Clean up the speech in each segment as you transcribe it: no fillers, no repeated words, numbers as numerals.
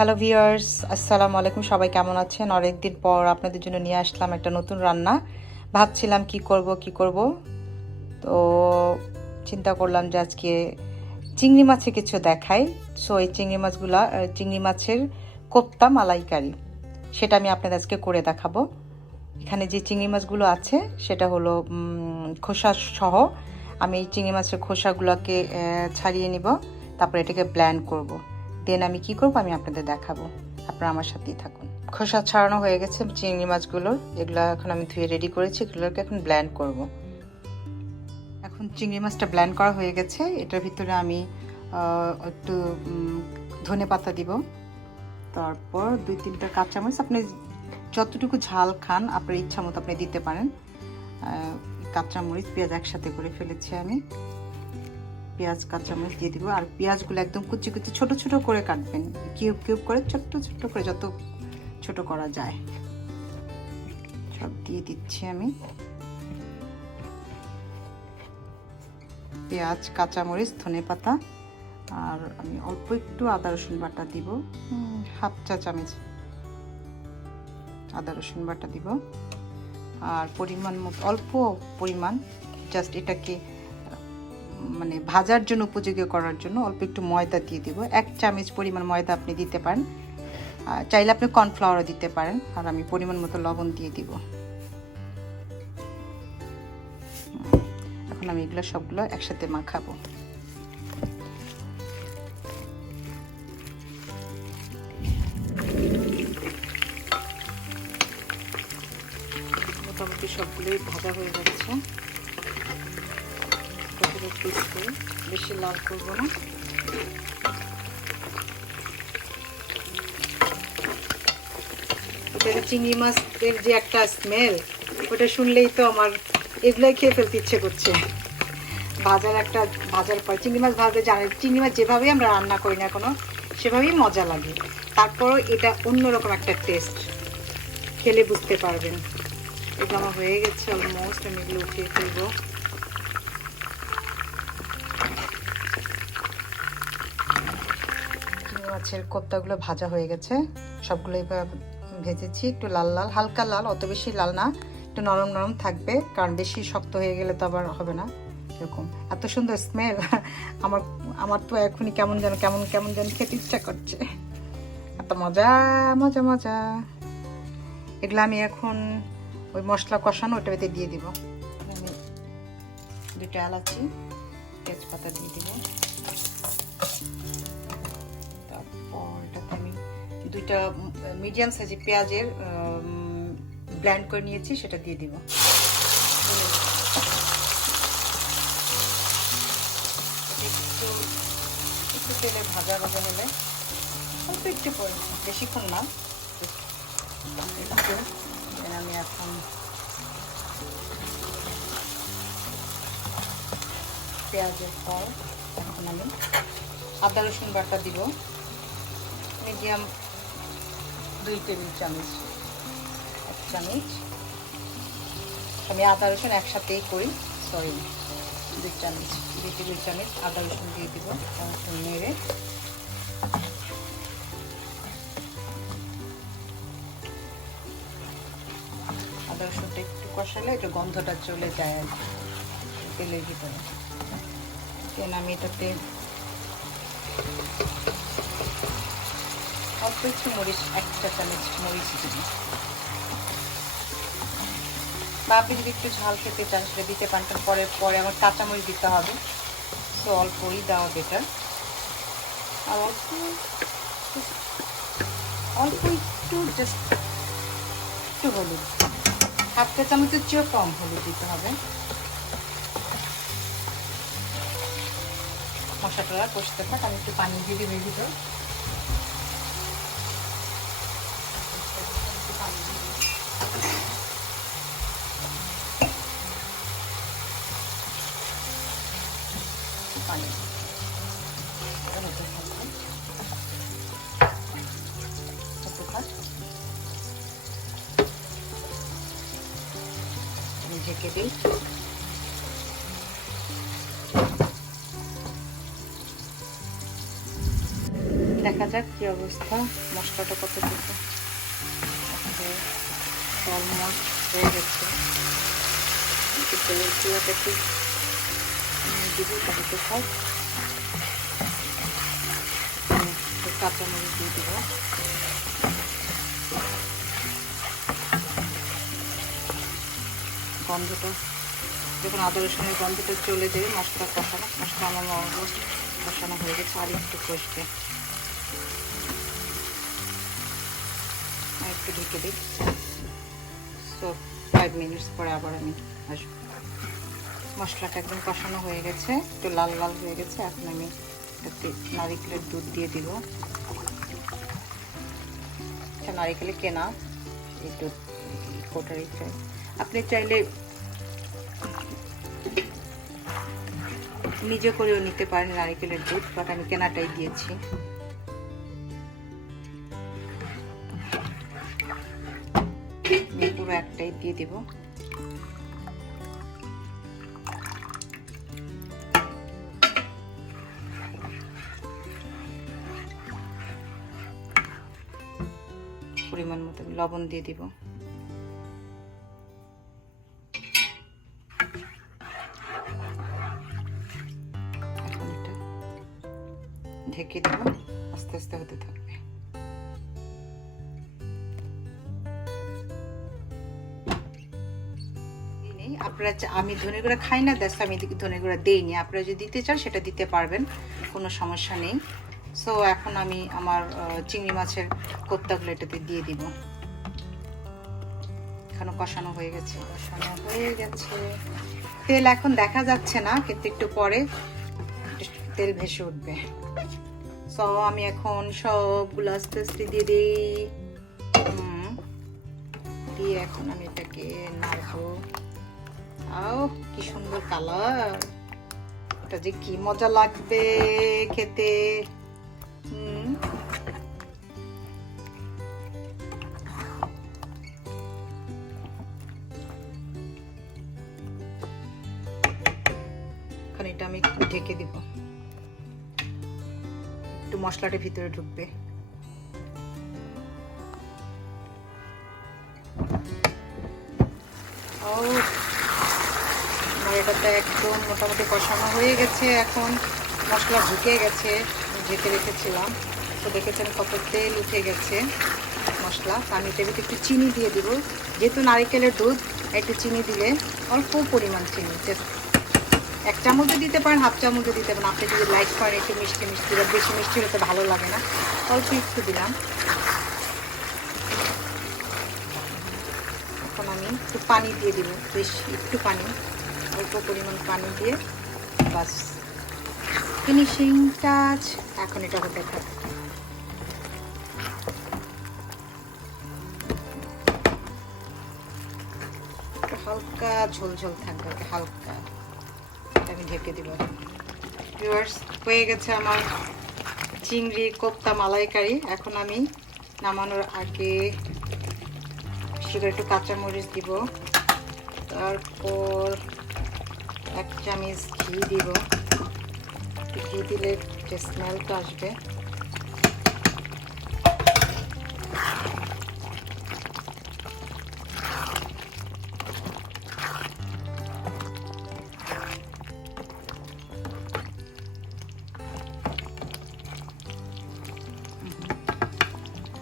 Hello viewers, আসসালামু আলাইকুম। সবাই কেমন আছেন? অনেকদিন পর আপনাদের জন্য নিয়ে আসলাম একটা নতুন রান্না। ভাবছিলাম কি করব। তো চিন্তা করলাম যে আজকে চিংড়ি মাছে কিছু দেখাই। সো এই চিংড়ি মাছের কোপ্তা মালাইকারি, সেটা আমি আপনাদের আজকে করে দেখাবো। এখানে যে চিংড়ি মাছগুলো আছে সেটা হলো খোসা সহ। আমি এই চিংড়ি মাছের খোসাগুলোকে ছাড়িয়ে নিব, তারপর এটাকে ব্লেন্ড করব। দেন আমি কি করব আমি আপনাদের দেখাবো, আপনারা আমার সাথেই থাকুন। খোসা ছাড়ানো হয়ে গেছে চিংড়ি মাছগুলোর, এগুলো এখন আমি ধুয়ে রেডি করেছি, এগুলোকে এখন ব্লেন্ড করব। এখন চিংড়ি মাছটা ব্লেন্ড করা হয়ে গেছে, এটার ভিতরে আমি একটু ধনে পাতা দিব, তারপর 2-3টা কাঁচামরিচ। আপনি যতটুকু ঝাল খান আপনার ইচ্ছা মতো আপনি দিতে পারেন। কাঁচামরিচ পেঁয়াজ একসাথে করে ফেলেছি আমি, পেঁয়াজ কাঁচামরিচ দিয়ে দিব। আর পেঁয়াজগুলো একদম কুচি কুচি ছোট ছোট করে কাটবেন, কিউব কিউব করে ছোট্ট ছোট্ট করে, যত ছোট করা যায় সব দিয়ে দিচ্ছি আমি। পেঁয়াজ, কাঁচামরিচ, ধনে পাতা, আর আমি অল্প একটু আদা রসুন বাটা দিব, হাফ চা চামচ আদা রসুন বাটা দিব। আর পরিমাণ মতো অল্প পরিমাণ, জাস্ট এটাকে মানে ভাজার জন্য উপযোগী করার জন্য অল্প একটু ময়দা দিয়ে দিব। 1 চামচ পরিমাণ ময়দা আপনি দিতে পারেন, চাইলে আপনি কর্নফ্লাওয়ারও দিতে পারেন। আর আমি পরিমাণ মতো লবণ দিয়ে দিব। এখন আমি এগুলো সবগুলো একসাথে মাখাবো। মোটামুটি সবগুলোই ভাজা হয়ে যাচ্ছে, বেশি লাল করবো না। চিংড়ি মাছের যে একটা স্মেল, ওটা শুনলেই তো আমার এগুলোই খেয়ে ফেলতে ইচ্ছে করছে। ভাজার পর চিংড়ি মাছ ভাজতে জানেন, চিংড়ি মাছ যেভাবেই আমরা রান্না করি না কোনো, সেভাবেই মজা লাগে। তারপরও এটা অন্যরকম একটা টেস্ট, খেলে বুঝতে পারবেন। এগুলো আমার হয়ে গেছে অলমোস্ট, আমি এগুলো উঠিয়ে ফেলবো। চিংড়ি মাছের কোপ্তাগুলো ভাজা হয়ে গেছে, সবগুলোই ভেজেছি। একটু লাল লাল, হালকা লাল, অত বেশি লাল না, একটু নরম নরম থাকবে, কারণ বেশি শক্ত হয়ে গেলে তো আবার হবে না। এরকম এত সুন্দর স্মেল, আমার তো এখনই কেমন যেন খেতে ইচ্ছা করছে। এত মজা মজা মজা। এগুলো আমি এখন ওই মশলা কষানো ওটা ভেতরে দিয়ে দিব। আমি 2টা এলাচি, তেজপাতা দিয়ে দিব। তারপর এটাতে আমি 2টা মিডিয়াম সাইজের পেঁয়াজের ব্লেন্ড করে নিয়েছি, সেটা দিয়ে দিব। একটু তেলে ভাজা হলে অল্প একটু পরে, বেশিক্ষণ না, আমি এখন পেঁয়াজের পর এখন আমি আদা রসুন বাটা দিব, মিডিয়াম 2 টেবিল চামচ, 1 চামচ। আমি আদা রসুন একসাথেই করি, সরি 2 চামচ, 2 টেবিল চামচ আদা রসুন দিয়ে দিব। নেড়ে আদা রসুনটা একটু কষালে একটু গন্ধটা চলে যায় আর তেলের ভিতরে। দেন আমি এটাতে অল্প একটু মরিচ, 1 চা চামচ মরিচ দিব। বা আপনি যদি একটু ঝাল খেতে চান সেটা দিতে পারেন, পরে আমার কাঁচামরিচ দিতে হবে, তো অল্পই দেওয়া বেটার। আর অল্প একটু জাস্ট একটু হলুদ, 1/2 চা চামচের চেয়েও কম হলুদ দিতে হবে। মশলাটা কষতে থাক, আমি একটু পানি দিয়ে দিব এর ভিতর। পানি ঢেকে দিই। দেখা যাক কি অবস্থা, মশলাটা কতটুকু। অলমোস্ট হয়ে গেছে, তেলের চুলাটা একটু দিব, তাহলে সব কাঁচামরিচ দিয়ে দিব। গন্ধটা যখন আদা রসুনের গন্ধটা চলে যাবে, মশলা আমার অলমোস্ট কষানো হয়ে গেছে, আর একটু কষবে, আর একটু ঢেকে দিই। সো 5 মিনিটস পরে আবার আমি আসবো। মশলাটা একদম কষানো হয়ে গেছে, একটু লাল লাল হয়ে গেছে। এখন আমি একটু নারিকেলের দুধ দিয়ে দিব। আচ্ছা, নারিকেলে কেনা এই দুধ কোটারি চাই, আপনি চাইলে নিজে করেও নিতে পারেন নারিকেলের দুধ, বাট আমি কেনাটাই দিয়েছি। পুরো একটাই দিয়ে দিব। পরিমাণ মতো লবণ দিয়ে দিব। এখন এটা ঢেকে দিব, আস্তে আস্তে হতে থাকবে। আপনারা, আমি ধনে গুঁড়া খাই না, দ্যাটস আমি ধনে গুঁড়া দেইনি। আপনারা যদি দিতে চান সেটা দিতে পারবেন, কোনো সমস্যা নেই। সো এখন আমি আমার চিংড়ি মাছের কোপ্তাগুলো এটাতে দিয়ে দিব। এখনো কষানো হয়ে গেছে, তেল এখন দেখা যাচ্ছে না, কিন্তু একটু পরে তেল ভেসে উঠবে। সো আমি এখন সবগুলো আস্তে আস্তে দিয়ে দিই। দিয়ে এখন আমি এটাকে নাড়বো। আও কি সুন্দর কালার, এটা যে কি মজা লাগবে খেতে। এখন এটা আমি ঢেকে দিব, একটু মশলাটা ভিতরে ঢুকবে। এটাতে একদম মোটামুটি কষানো হয়ে গেছে, এখন মশলা ঢুকে গেছে। ঢেকে রেখেছিলাম, তো দেখেছেন কত তেল উঠে গেছে মশলা। আমি এটার ভিতরে একটু চিনি দিয়ে দিব, যেহেতু নারিকেলের দুধ, একটু চিনি দিলে, অল্প পরিমাণ চিনি, 1 চামচও দিতে পারেন, 1/2 চামচও দিতে পারেন। আপনি যদি লাইক করেন একটু মিষ্টি মিষ্টি, বেশি মিষ্টি হলে তো ভালো লাগে না, অল্প একটু দিলাম। এখন আমি একটু পানি দিয়ে দিব, বেশি একটু পানি, অল্প পরিমাণ পানি দিয়ে, বাস ফিনিশিং টাচ। এখন এটা হতে থাকে, হালকা ঝোল থাকবে, হালকা। আমি ঢেকে দিব। ভিউয়ার্স, হয়ে গেছে আমার চিংড়ি কোপ্তা মালাইকারি। এখন আমি নামানোর আগে শুধু একটু কাঁচামরিচ দিব, তারপর 1 চামচ ঘি দিব। ঘি দিলে যে স্মেলটা আসবে।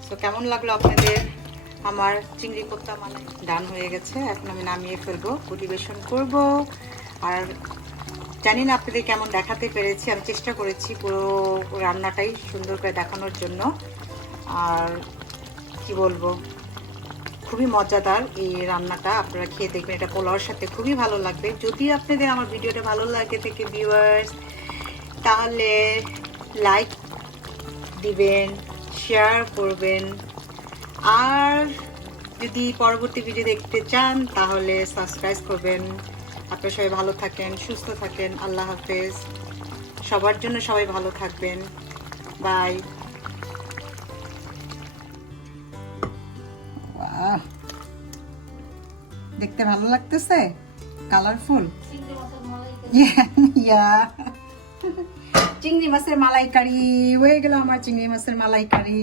তো কেমন লাগলো আপনাদের আমার চিংড়ি কোপ্তা মালাই? ডান হয়ে গেছে, এখন আমি নামিয়ে ফেলবো, পরিবেশন করব। আর জানি না আপনাদের কেমন দেখাতে পেরেছি, আমি চেষ্টা করেছি পুরো রান্নাটাই সুন্দর করে দেখানোর জন্য। আর কি বলবো, খুবই মজাদার এই রান্নাটা, আপনারা খেয়ে দেখবেন, এটা পোলাওর সাথে খুবই ভালো লাগবে। যদি আপনাদের আমার ভিডিওটা ভালো লাগে থেকে ভিউয়ার্স, তাহলে লাইক দিবেন, শেয়ার করবেন, আর যদি পরবর্তী ভিডিও দেখতে চান তাহলে সাবস্ক্রাইব করবেন। আপনারা সবাই ভালো থাকেন, সুস্থ থাকেন, আল্লাহ হাফেজ। সবার জন্য সবাই ভালো থাকবেন, বাই। দেখতে ভালো লাগতেছে, কালারফুল। চিংড়ি মাছের মালাইকারি হয়ে গেল আমার চিংড়ি মাছের মালাইকারি